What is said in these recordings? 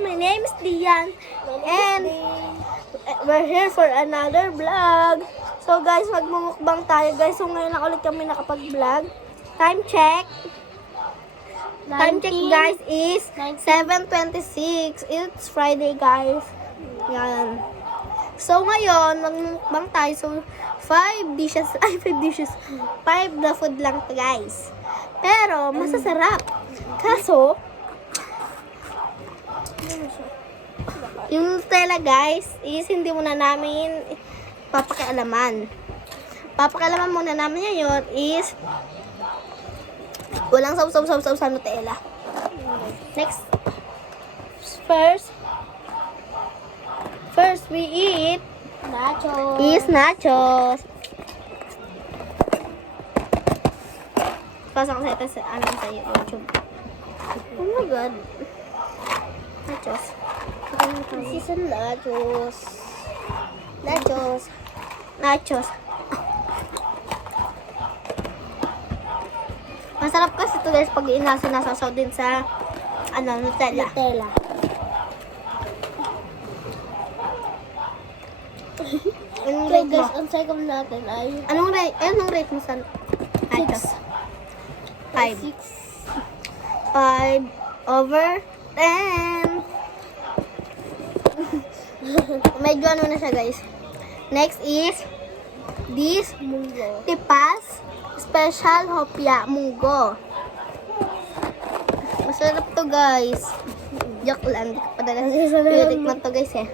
my name is Dian and we're here for another vlog. So guys, magmumukbang tayo guys. So ngayon lang ulit kami nakapag-vlog. Time check. Time check guys is 7:26. It's Friday guys. Yan. So ngayon, magmumukbang tayo. So 5 na food lang to guys. Pero masasarap. Kaso yung Nutella guys is hindi muna namin papakialaman. Papakialaman muna namin ngayon is walang saw sa Nutella. Next. First we eat nachos. Pasok sa ito sa YouTube. Oh my god. Nachos. This is nachos. Masarap kasi ito guys pag inasasaw din sa Nutella. Anong rate guys, ang second natin ay anong rate mo sa nachos? 5 over 10. Medyo na siya guys. Next is this munggo. Tipas special hopya munggo. Masarap to guys. Joke lang, hindi ko padala sa tikman to guys eh.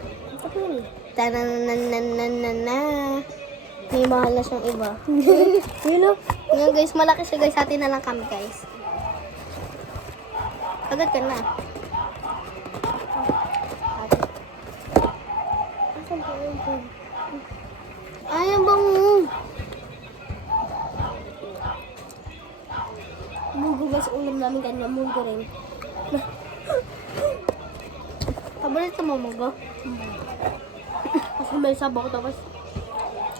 Tanananananana. May mahal na siyang iba. Hello. Ngayon guys, malaki siya guys. Atin na lang kami guys. Agad ka na. Ay, ang bango. Munggo guys, ulam namin kanina. Munggo rin. Paborito mo munggo? Kasi may sabaw tapos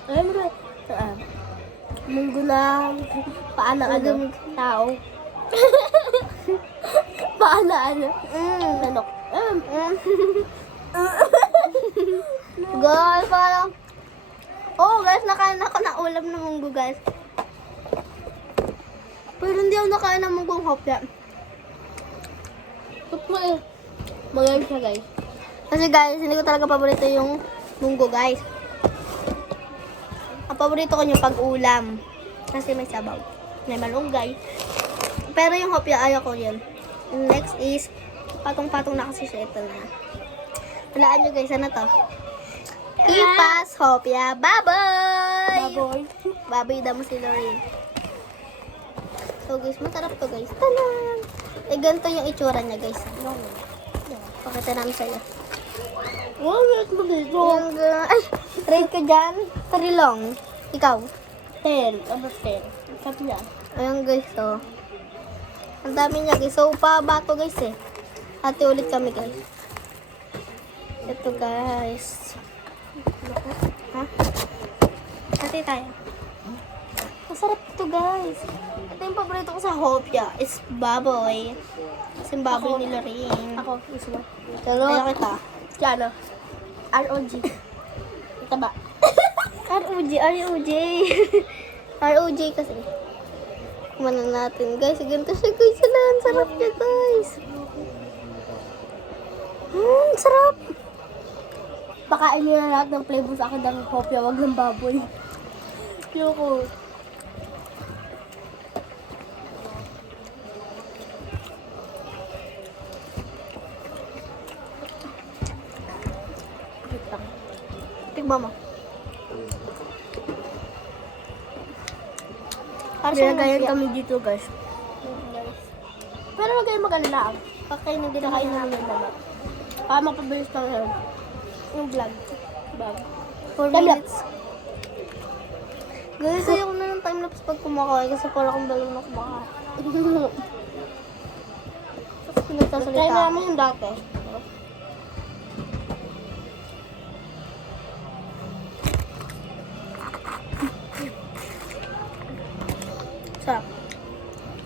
ayun mo munggo na paana tao. Paana manok. Guys, parang guys, nakain ako na ulam ng munggo guys. Pero hindi ako nakain ng munggong hopya. Magaling siya guys. Kasi guys, hindi ko talaga paborito yung munggo guys. Ang paborito ko yung pag-ulam. Kasi may sabaw. May malunggay. Pero yung hopya, ayaw ko yun. Next is, patong-patong na kasi siya. Ito na. Walaan nyo guys, ano to? Tipas hopya baboy! Baboy daw mo si Lorraine. So guys, masarap to guys. Tanan! Ganito yung itsura niya guys. Pakita namin sa'yo. Rate mo dito. Ay, rate ka dyan. Tarilong. Ikaw? 10. Over 10. Sabi niya. Ayan guys, oh. Ang dami niya guys. So, pa-bato guys eh. Hati ulit kami guys. Ito guys. Ha? Hati tayo. Masarap ito guys. Ito yung paborito ko sa hopya. Is baboy. Kasi baboy ni Lorraine. Ako, gusto mo. Ayaw kita. Ano? ROG. Ito ba? ROG kasi. Kumana natin guys. Ganito siya guys. Ang sarap niya guys. Sarap. Pakain niyo na lahat ng flavor sa akin ng hopya. Wag ng baboy. Yoko. Tikman mo. Binagayan kami dito guys. Pero wag kayong mag-alala. Kakain na din na kain namin naman. Para mapabilis lang yun. Yung vlog. 4 minutes. Guys, ayaw na ng time-lapse pag kumakain kasi para akong balong na kumakain. Pinagsasalita. Try namin yung dati. Sarap.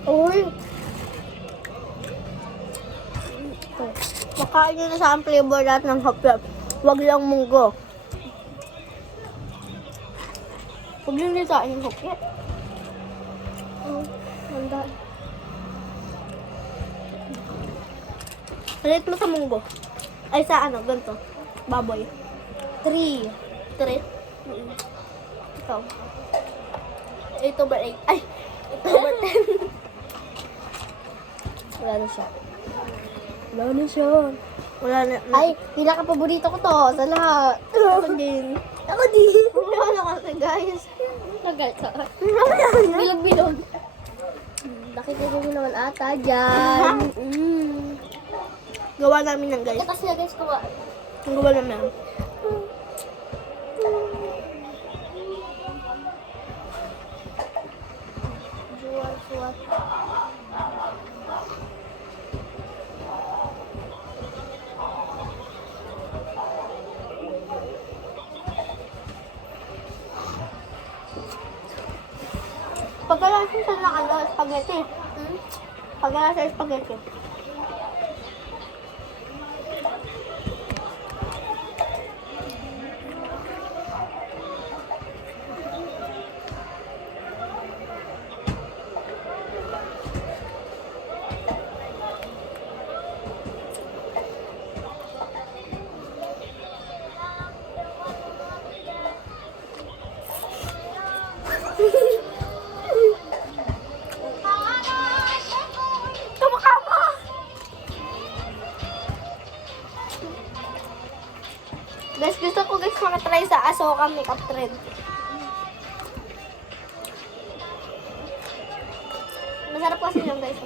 Uy! Kain nyo na sa ang flavor lahat ng hopya. Huwag lang munggo. Huwag lang nito yung hopya. Handa. Palit mo sa munggo. Ay, sa ano, ganito. Baboy. 3. 3? Ikaw. 8/8. Ay! 8/10. Wala na siya. Wala na siya. Wala na. Ay, pinaka-paborito ko to sa lahat. Ako din. Ako din. Wala kasi, guys. Tagal ka. Wala na. Bilog-bilog. Nakita nyo naman ata dyan. Gawa namin ng guys. Kasi na guys ko ba? Ang gawa namin. Juwal-juwal. Pagkalasa sa ano, spaghetti. Pagkalasa sa spaghetti. Kamakama! Guys, gusto ko guys makatry sa Asoka makeup trend. Masarap kasi yun guys.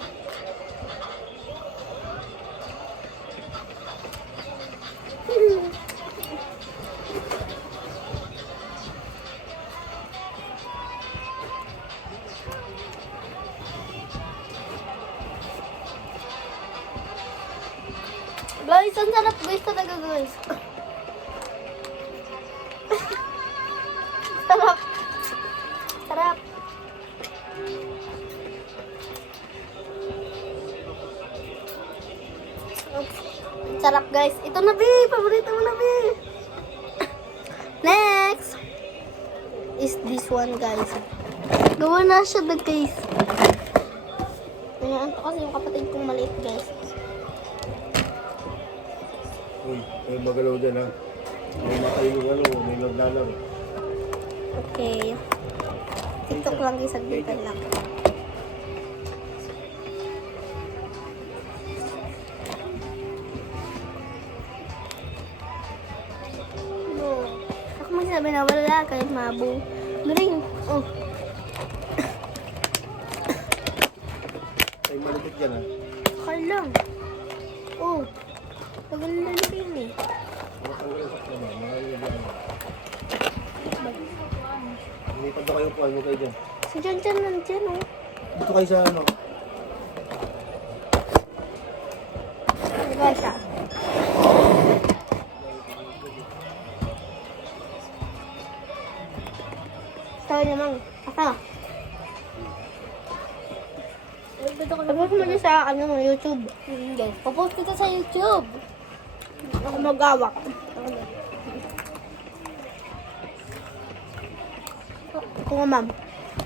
Guys, ang sarap guys talaga guys. Sarap. Sarap. Sarap guys. Ito na B. Paborito mo na B. Next. Is this one guys. Gawa na siya na guys. Ayan, ito kasi yung kapatid kong maliit guys. Uy, may magalaw dyan ha. May matay yung ano, may naglalang. Okay. TikTok lang guys, saglitan lang. No. Ako magsabi na wala kahit mabo. Galing. Oh. May malikit dyan ha. Akal lang. Oh. Tagal na rin eh. Matanggal sa naman, mga naglalang. Lumipad na kayo po, ano kayo dyan? Si John nandyan oh. Dito kayo sa ano. Diba siya? Sabi naman. Asa? Tapos mo na sa ano, YouTube. Guys, papost ko to sa YouTube. Ako mag-awak. Ako nga ma'am.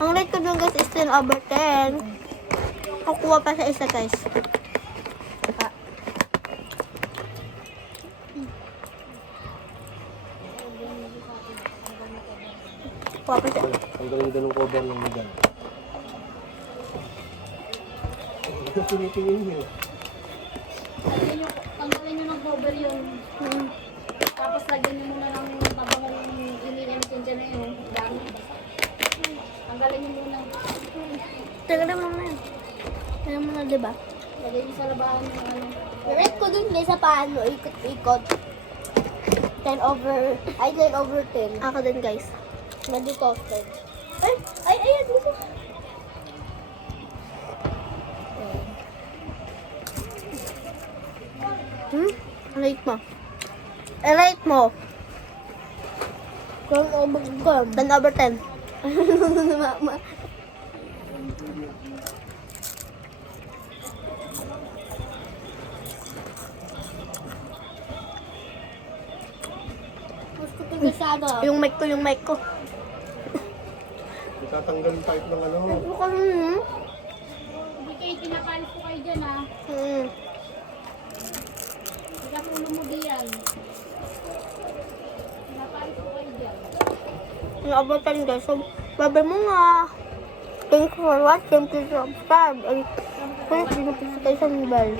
Ang rate ko dun guys is 10/10. Kukuha pa sa isa guys. Ah. Kuha pa siya. Ang galing din ng cover ng Migan. Tinitingin niyo. Tanggalin nyo ng cover yun. Tapos lagyan nyo muna ng mabangong ini-empty dyan na yun. Dami. Tanggalin nyo muna. Tagalan mo na yun. Tagalan mo na diba? Lagyan nyo sa labahan ng ano. Rate ko dun guys sa paano. Ikot-ikot. 10/10. Ako din guys. Medyo toasted. Ay, dito. Rate mo. Rate mo. 10/10. Mama. Dito sa ano. Yung mic ko. Itatanggalin tayo ng ano. Ito kasi yun. Hindi kayo pinapalis ko kayo dyan ah. Ikapulo mo diyan. Pinapalis ko kayo dyan. Naabatan guys. So, babay mo nga. Thanks for watching. Please subscribe. And please notification bell.